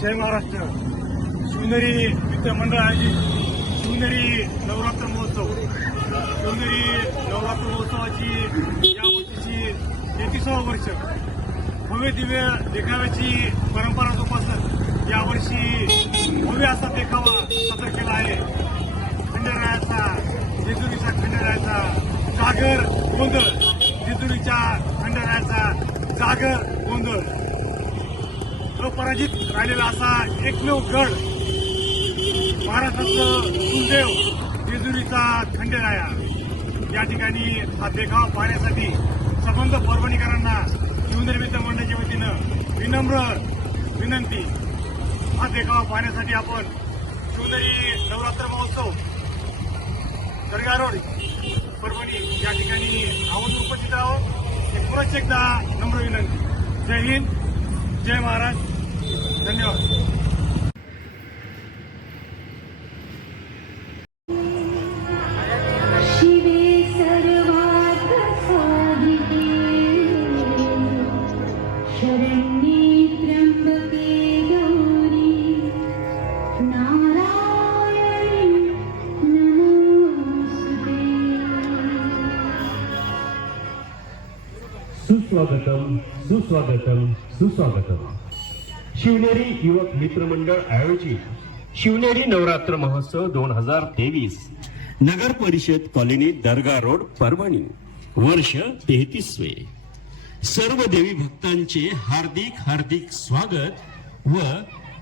जय महाराष्ट्र. शिवनेरी मित्रमंडळ आयोजित शिवनेरी नवरात्र महोत्सव. शिवनेरी नवरात्र महोत्सवाची या वर्षीची 33वा वर्ष. भव्य दिव्य देखाव्याची परंपरा जोपासत यावर्षी भव्य असा देखावा सादर केला आहे. खंडेरायाचा, जेजुरीच्या खंडेरायाचा जागर गोंधळ, जेजुरीच्या खंडेरायाचा जागर गोंधळ. अपराजित राहिलेला असा एकमेव गड, महाराष्ट्राचं कुलदेव जेजुरीचा खंडेराया. या ठिकाणी हा देखावा पाहण्यासाठी संबंध परभणीकरांना शिवनेरी मित्र मंडळाच्या वतीनं विनम्र विनंती. हा देखावा पाहण्यासाठी आपण शिवनेरी नवरात्र महोत्सव दर्गा रोड परभणी या ठिकाणी आवर्जून उपस्थित आहोत. पुन्हा एकदा नम्र विनंती. जय हिंद, जय महाराष्ट्र. धन्यवाद. सुस्वागतम सुस्वागतम सुस्वागतम. शिवनेरी युवक मित्र मंडळ आयोजित शिवनेरी नवरात्र महोत्सव 2023 नगर परिषद कॉलनी दर्गा रोड परभणी. वर्ष 33वे. सर्व देवी भक्तांचे हार्दिक हार्दिक स्वागत व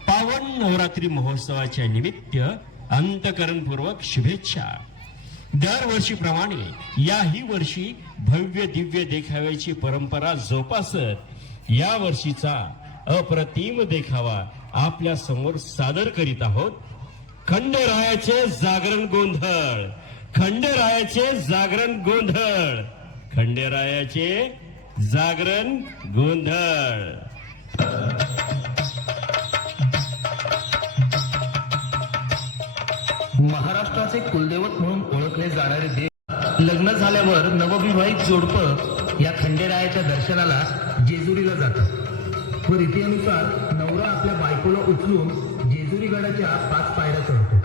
पावन नवरात्री महोत्सवाच्या निमित्त अंतःकरणपूर्वक शुभेच्छा. दरवर्षीप्रमाणे याही वर्षी भव्य दिव्य देखाव्याची परंपरा जोपासत या वर्षीचा अप्रतिम देखावा आपल्या समोर सादर करीत आहोत. खंडेरायाचे जागरण गोंधळ, खंडेरायाचे जागरण गोंधळ, खंडेरायाचे जागरण गोंधळ. महाराष्ट्राचे कुलदैवत म्हणून ओळखले जाणारे देव लग्न झाल्यावर नवविवाहित जोडपं या खंडेरायाच्या दर्शनाला जेजुरीला जातात व रीतीनुसार नवरा आपल्या बायकोला उचलून जेजुरी गडाच्या 5 पायऱ्या चढतो.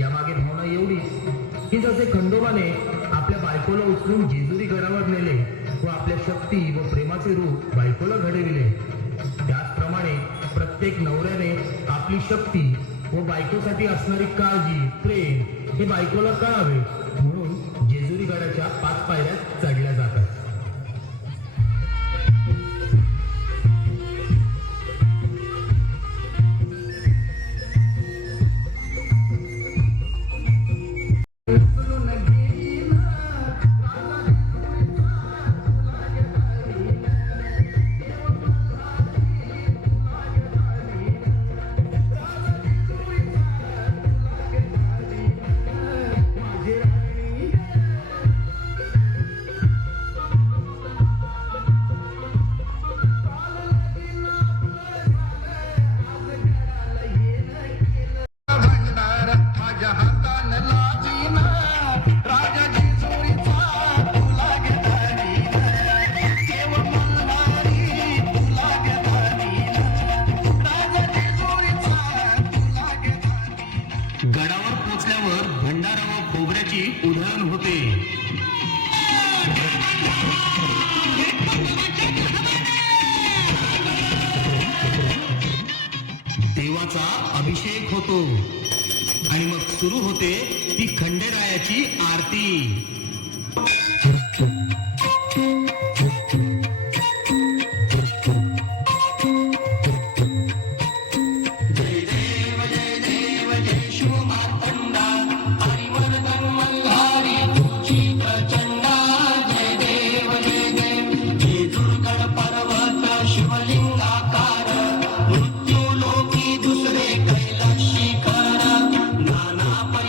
यामागे भावना एवढीच की जसे खंडोबाने आपल्या बायकोला उचलून जेजुरी गडावर नेले व आपल्या शक्ती व प्रेमाचे रूप बायकोला घडविले, त्याचप्रमाणे प्रत्येक नवऱ्याने आपली शक्ती व बायकोसाठी असणारी काळजी प्रेम हे बायकोला कळावे म्हणून जेजुरी गडाच्या 5 पायऱ्या चढल्या जातात. गडावर पोचल्यावर भंडारा व खोबऱ्याची उधळण होते. देवाचा अभिषेक होतो आणि मग सुरू होते ती खंडेरायाची आरती.